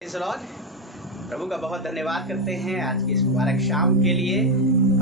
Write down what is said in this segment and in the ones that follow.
Praise the Lord. प्रभु का बहुत धन्यवाद करते हैं आज की इस मुबारक शाम के लिए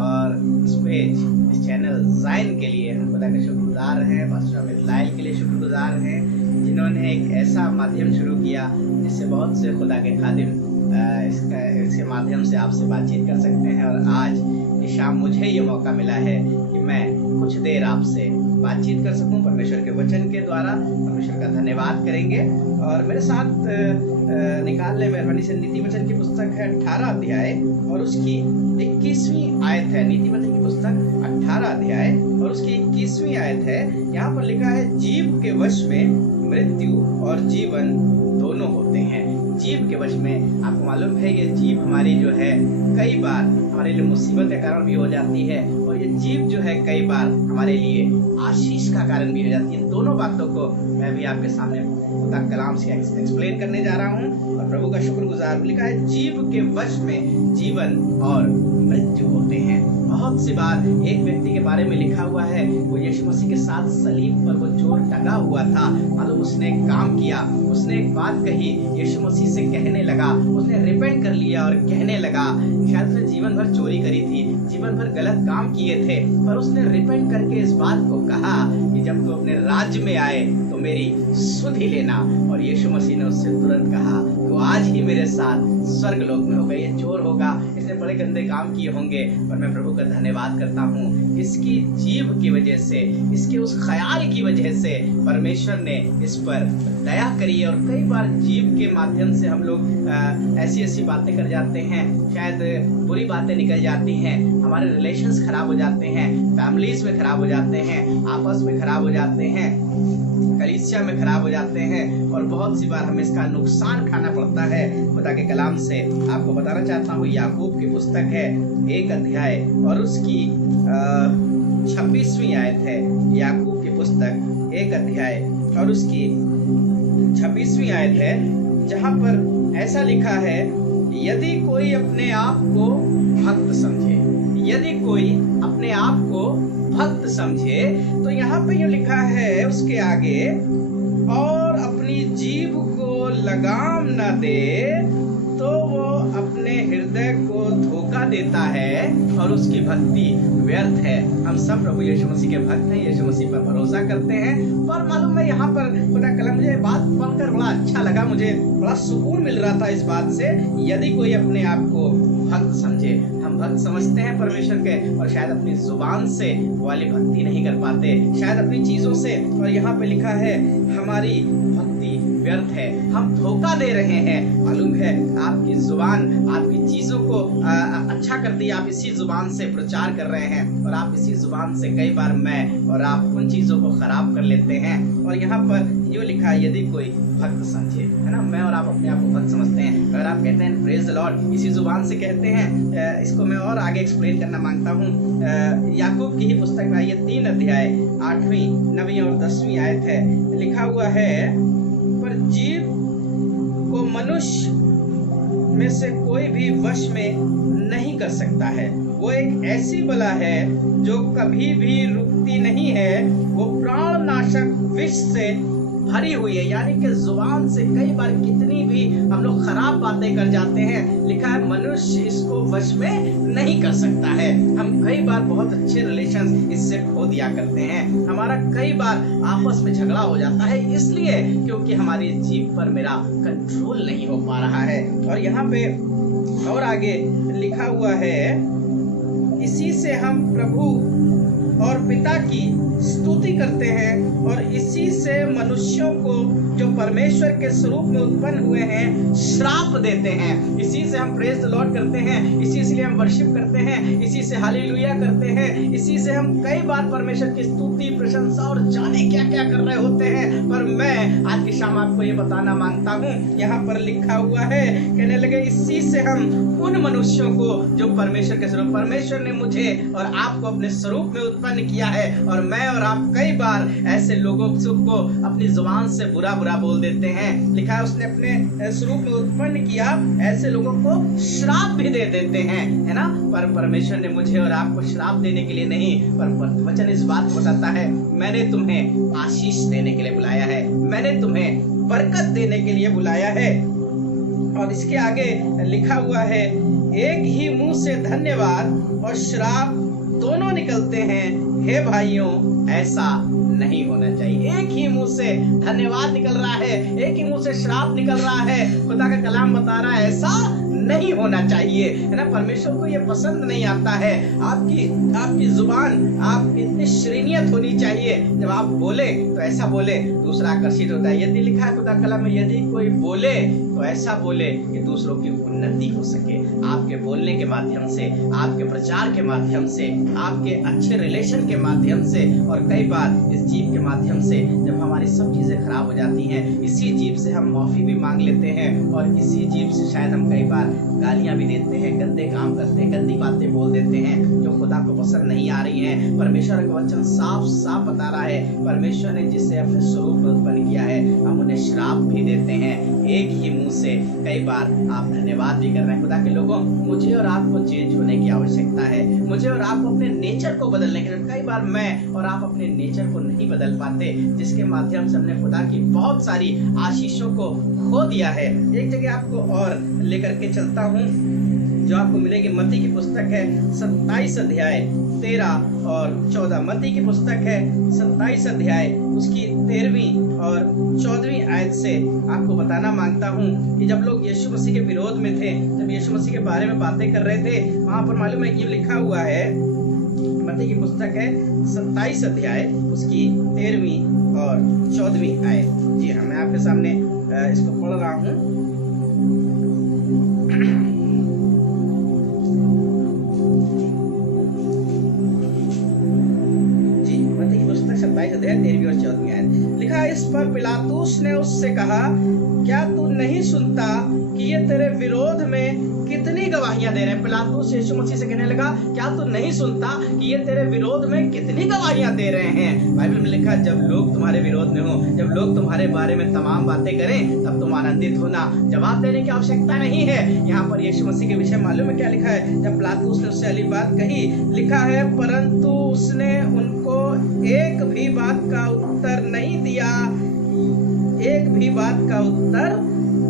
और इस पेज इस चैनल ज़ाइन के लिए हम खुदा के शुक्रगुजार हैं। पास्टर अमित लाइल के लिए शुक्रगुजार हैं जिन्होंने एक ऐसा माध्यम शुरू किया जिससे बहुत से खुदा के खादिम इसके माध्यम से आपसे बातचीत कर सकते हैं। और आज की शाम मुझे ये मौका मिला है कि मैं कुछ देर आपसे बातचीत कर सकूं परमेश्वर के वचन के द्वारा। परमेश्वर का धन्यवाद करेंगे और मेरे साथ निकाल ले मेहरबानी से नीति वचन की पुस्तक है 18 अध्याय और उसकी 21वीं आयत है। नीति वचन की पुस्तक 18 अध्याय और उसकी 21वीं आयत है। यहाँ पर लिखा है, जीव के वश में मृत्यु और जीवन दोनों होते हैं। जीव के वश में, आपको मालूम है ये जीव हमारी जो है कई बार हमारे लिए मुसीबत का कारण भी हो जाती है और ये जीव जो है कई बार हमारे लिए आशीष का कारण भी हो जाती है। दोनों बातों को मैं भी आपके सामने खुदा कलाम से एक्सप्लेन करने जा रहा हूँ और प्रभु का शुक्रगुजार। लिखा है, जीव के वश में जीवन और मृत्यु होते हैं। बहुत सी बार एक व्यक्ति के बारे में लिखा हुआ है, वो यीशु मसीह के साथ सलीब पर वो चोर टंगा हुआ था। मालूम उसने एक काम किया, उसने एक बात कही, यीशु मसीह से कहने लगा, उसने रिपेंट कर लिया और कहने लगा। शायद उसने जीवन भर चोरी करी थी, जीवन भर गलत काम किए थे, पर उसने रिपेंट करके इस बात को कहा कि जब तू अपने राज्य में आए तो मेरी सुधि लेना। और यीशु मसीह ने उससे तुरंत कहा, तो आज ही मेरे साथ स्वर्ग लोक में होगा। ये चोर होगा, इसने बड़े गंदे काम किए होंगे, पर मैं प्रभु का धन्यवाद करता हूँ इसकी जीव की वजह से, इसके उस ख्याल की वजह से परमेश्वर ने इस पर दया करी है। और कई बार जीव के माध्यम से हम लोग ऐसी ऐसी बातें कर जाते हैं, शायद बुरी बातें निकल जाती हैं, हमारे रिलेशंस खराब हो जाते हैं, फैमिलीज में खराब हो जाते हैं, आपस में खराब हो जाते हैं, कलीसिया में खराब हो जाते हैं और बहुत सी बार हमें इसका नुकसान खाना पड़ता है। खुदा के कलाम से आपको बताना चाहता हूँ, याकूब की पुस्तक है 1 अध्याय और उसकी 26वीं आयत है। याकूब की पुस्तक 1 अध्याय और उसकी 26वीं आयत है, जहाँ पर ऐसा लिखा है, यदि कोई अपने आप को भक्त समझे, यदि कोई अपने आप को भक्त समझे, तो यहाँ पे ये लिखा है उसके आगे, और अपनी जीभ को लगाम न दे तो वो अपने हृदय को धोखा देता है और उसकी भक्ति व्यर्थ है। हम सब प्रभु यीशु मसीह के भक्त हैं, यीशु मसीह पर भरोसा करते हैं, पर मालूम है यहाँ पर खुदा कलम मुझे बात पढ़कर बड़ा अच्छा लगा, मुझे बड़ा सुकून मिल रहा था इस बात से। यदि कोई अपने आप को भक्त समझे, हम भक्त समझते हैं परमेश्वर के और शायद अपनी जुबान से वो वाली भक्ति नहीं कर पाते, शायद अपनी चीजों से। और यहाँ पे लिखा है, हमारी भक्ति व्यर्थ है, हम धोखा दे रहे हैं। मालूम है आपकी जुबान आपकी चीजों को अच्छा करती है, आप इसी जुबान से प्रचार कर रहे हैं और आप इसी जुबान से कई बार मैं और आप उन चीजों को खराब कर लेते हैं। और यहाँ पर यो लिखा है, यदि कोई भक्त समझे, है ना, मैं और आप अपने आप को भक्त समझते हैं। अगर आप कहते हैं प्रेज द लॉर्ड, इसी जुबान से कहते हैं, इसको मैं और आगे एक्सप्लेन करना मांगता हूँ। याकूब की ही पुस्तक में ये 3 अध्याय 8वीं 9वीं और 10वीं आयत है। लिखा हुआ है, पर जीव को मनुष्य में से कोई भी वश में नहीं कर सकता है। वो एक ऐसी बला है जो कभी भी रुकती नहीं है, वो प्राणनाशक विष से भरी हुई है। यानी कि जुबान से कई बार कितनी भी हम लोग खराब बातें कर जाते हैं। लिखा है, मनुष्य इसको वश में नहीं कर सकता है। हम कई बार बहुत अच्छे रिलेशंस इससे खो दिया करते हैं, हमारा कई बार आपस में झगड़ा हो जाता है, इसलिए क्योंकि हमारी जीभ पर मेरा कंट्रोल नहीं हो पा रहा है। और यहाँ पे और आगे लिखा हुआ है, इसी से हम प्रभु और पिता की स्तुति करते हैं और इसी से मनुष्यों को जो परमेश्वर के स्वरूप में उत्पन्न हुए हैं श्राप देते हैं। इसी से हम प्रेज द लॉर्ड करते हैं, इसी से हम वर्शिप करते हैं, इसी से हालेलुया करते हैं, इसी से हम कई बार परमेश्वर की स्तुति प्रशंसा और जाने क्या क्या कर रहे होते हैं। पर मैं आज की शाम आपको ये बताना मांगता हूँ, यहाँ पर लिखा हुआ है, कहने लगे, इसी से हम उन मनुष्यों को जो परमेश्वर के स्वरूप, परमेश्वर ने मुझे और आपको अपने स्वरूप में उत्पन्न किया है और मैं और आप कई बार ऐसे लोगों को अपनी जुबान से बुरा बुरा बोल देते हैं। लिखा है, उसने अपने स्वरूप में उत्पन्न किया, ऐसे लोगों को श्राप भी दे देते हैं, है ना। पर परमेश्वर ने मुझे और आपको श्राप देने के लिए नहीं, पर वचन इस बात को बताता है, मैंने तुम्हें आशीष देने के लिए बुलाया है, मैंने तुम्हें बरकत देने के लिए बुलाया है। और इसके आगे लिखा हुआ है, एक ही मुंह से धन्यवाद और श्राप दोनों निकलते हैं। हे भाइयों, ऐसा नहीं होना चाहिए। एक ही मुंह से धन्यवाद निकल रहा है, एक ही मुंह से श्राप निकल रहा है। खुदा का कलाम बता रहा है ऐसा नहीं होना चाहिए, है ना। परमेश्वर को ये पसंद नहीं आता है। आपकी जुबान, आप इतनी श्रेणियत होनी चाहिए, जब आप बोले तो ऐसा बोले दूसरा आकर्षित होता है। यदि लिखा है खुदा कलाम में, यदि कोई बोले तो ऐसा बोले कि दूसरों की उन्नति हो सके। आपके बोलने के माध्यम से, आपके प्रचार के माध्यम से, आपके अच्छे रिलेशन के माध्यम से, और कई बार इस जीभ के माध्यम से जब हमारी सब चीजें खराब हो जाती हैं, इसी जीभ से हम माफी भी मांग लेते हैं, और इसी जीभ से शायद हम कई बार गालियां भी देते हैं, गंदे काम करते हैं, गंदी बातें बोल देते हैं जो खुदा को पसंद नहीं आ रही हैं। परमेश्वर का वचन साफ साफ बता रहा है, परमेश्वर ने जिसे अपने स्वरूप में उत्पन्न किया है, हम उन्हें श्राप भी देते हैं। एक ही मुंह से कई बार आप धन्यवाद भी कर रहे हैं। खुदा के लोगों, मुझे और आपको चेंज होने की आवश्यकता है। मुझे और आपको अपने नेचर को बदलने के लिए, कई बार मैं और आप अपने नेचर को नहीं बदल पाते, जिसके माध्यम से हमने खुदा की बहुत सारी आशीषों को खो दिया है। एक जगह आपको और लेकर के चलता हूँ, जो आपको मिलेगी। मत्ती की पुस्तक है 27 अध्याय 13 और 14। मत्ती की पुस्तक है 27 अध्याय उसकी 13वीं और 14वीं आयत से आपको बताना मांगता हूँ कि जब लोग यीशु मसीह के विरोध में थे, जब यीशु मसीह के बारे में बातें कर रहे थे, वहाँ पर मालूम है ये लिखा हुआ है, मत्ती की पुस्तक है 27 अध्याय उसकी 13वीं और 14वीं आयत। जी हाँ, मैं आपके सामने इसको पढ़ रहा हूँ। लिखा है, इस पर पिलातुस ने उससे कहा, क्या तू नहीं सुनता कि ये तेरे विरोध में कितनी गवाहियां दे रहे हैं। पिलातुस यीशु मसीह से कहने लगा, क्या तू नहीं सुनता कि ये तेरे विरोध में कितनी गवाहियां दे रहे हैं। बाइबल में लिखा, जब लोग तुम्हारे विरोध में हो, जब लोग तुम्हारे बारे में तमाम बातें करें, तब तुम आनंदित होना। जवाब देने की आवश्यकता नहीं है। यहाँ पर यीशु मसीह के विषय मालूम है क्या लिखा है। जब पिलातुस ने उससे अगली बात कही, लिखा है, परंतु उसने उनको एक भी बात का उत्तर नहीं दिया, एक भी बात का उत्तर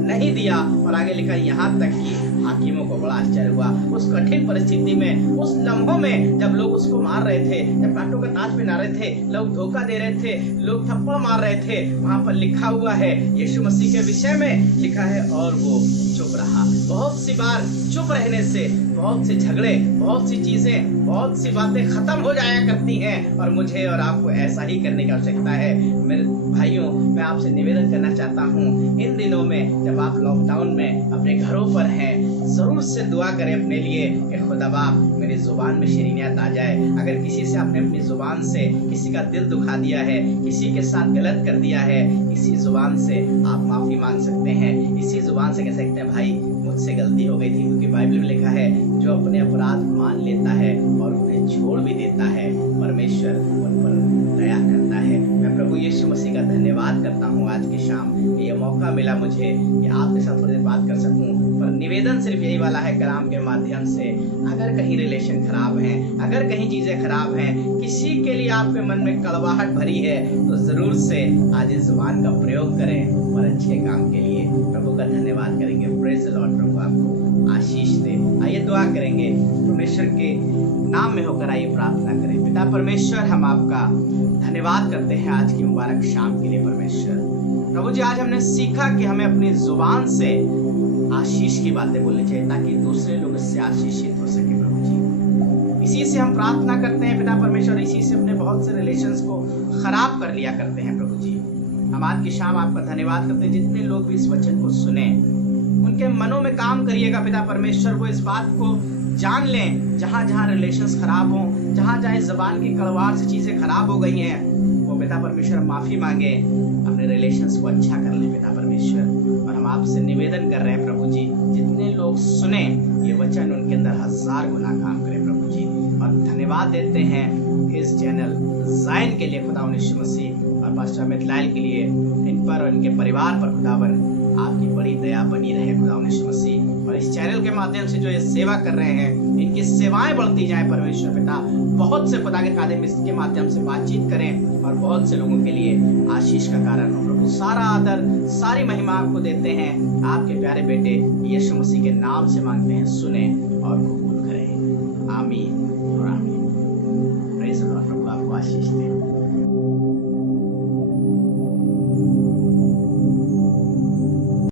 नहीं दिया। और आगे लिखा, यहाँ तक कि हाकिमों को बड़ा आश्चर्य हुआ। उस कठिन परिस्थिति में, उस लम्हों में, जब लोग उसको मार रहे थे, जब कांटों का ताज पहना रहे थे, लोग धोखा दे रहे थे, लोग थप्पड़ मार रहे थे, वहां पर लिखा हुआ है यीशु मसीह के विषय में लिखा है, और वो चुप रहा। बहुत सी बार चुप रहने से बहुत से झगड़े, बहुत सी चीजें, बहुत सी बातें खत्म हो जाया करती हैं, और मुझे और आपको ऐसा ही करने की आवश्यकता है। मेरे भाइयों, मैं आपसे निवेदन करना चाहता हूँ, इन दिनों में जब आप लॉकडाउन में अपने घरों पर हैं, जरूर से दुआ करें अपने लिए कि खुदाबा मेरी जुबान में शरीनियत आ जाए। अगर किसी से आपने अपनी जुबान से किसी का दिल दुखा दिया है, किसी के साथ गलत कर दिया है, इसी जुबान से आप माफी मांग सकते हैं। इसी जुबान से कह सकते हैं, भाई मुझसे गलती हो गई थी, क्योंकि बाइबल में लिखा है, जो अपने अपराध मान लेता है और उन्हें छोड़ भी देता है, परमेश्वर उन पर दया करता है। मैं प्रभु यीशु मसीह का धन्यवाद करता हूँ आज की शाम, ये मौका मिला मुझे कि आपके साथ थोड़ी देर बात कर सकूं। पर निवेदन सिर्फ यही वाला है, कलाम के माध्यम से, अगर कहीं रिलेशन खराब है, अगर कहीं चीजें खराब हैं, किसी के लिए आपके मन में कड़वाहट भरी है, तो जरूर से आज इस जुबान का प्रयोग करें और अच्छे काम के लिए प्रभु का धन्यवाद करेंगे। Praise the Lord. प्रभु आपको आशीष दे। आइए दुआ करेंगे, परमेश्वर के नाम में होकर आइए प्रार्थना करें। पिता परमेश्वर, हम आपका धन्यवाद करते हैं आज की मुबारक शाम के लिए। परमेश्वर प्रभु जी, आज हमने सीखा कि हमें अपनी जुबान से आशीष की बातें बोलनी चाहिए, ताकि दूसरे लोग इससे आशीषित हो सके। प्रभु जी, इसी से हम प्रार्थना करते हैं पिता परमेश्वर, इसी से अपने बहुत से रिलेशंस को खराब कर लिया करते हैं। प्रभु जी, हम आज की शाम आपका धन्यवाद करते हैं। जितने लोग भी इस वचन को सुने, उनके मनों में काम करिएगा पिता परमेश्वर। वो इस बात को जान लें, जहाँ जहाँ रिलेशंस खराब हों, जहाँ जहाँ इस जबान की कड़वाहट से चीज़ें खराब हो गई हैं, वो पिता परमेश्वर माफ़ी मांगे, अपने रिलेशंस को अच्छा कर लें पिता परमेश्वर। और हम आपसे निवेदन कर रहे हैं प्रभु जी, जितने लोग सुने ये वचन, उनके अंदर 1000 गुना काम करें प्रभु जी। और धन्यवाद देते हैं इस चैनल ज़ायन के लिए खुदा यीशु मसीह, और पास्टर अमित लाल के लिए, इन पर और इनके परिवार पर खुदावन आपकी बड़ी दया बनी रहे खुदा यीशु मसीह। और इस चैनल के माध्यम से जो ये सेवा कर रहे हैं, इनकी सेवाएं बढ़ती जाए परमेश्वर पिता। बहुत से खुदा के खादिम इसके माध्यम से बातचीत करें और बहुत से लोगों के लिए आशीष का कारण हो प्रभु। सारा आदर सारी महिमा आपको देते हैं, आपके प्यारे बेटे यीशु मसीह के नाम से मांगते हैं, सुने और कबूल करें। आमीन और आमीन। Praise the Lord. प्रभु आपको आशीष दे।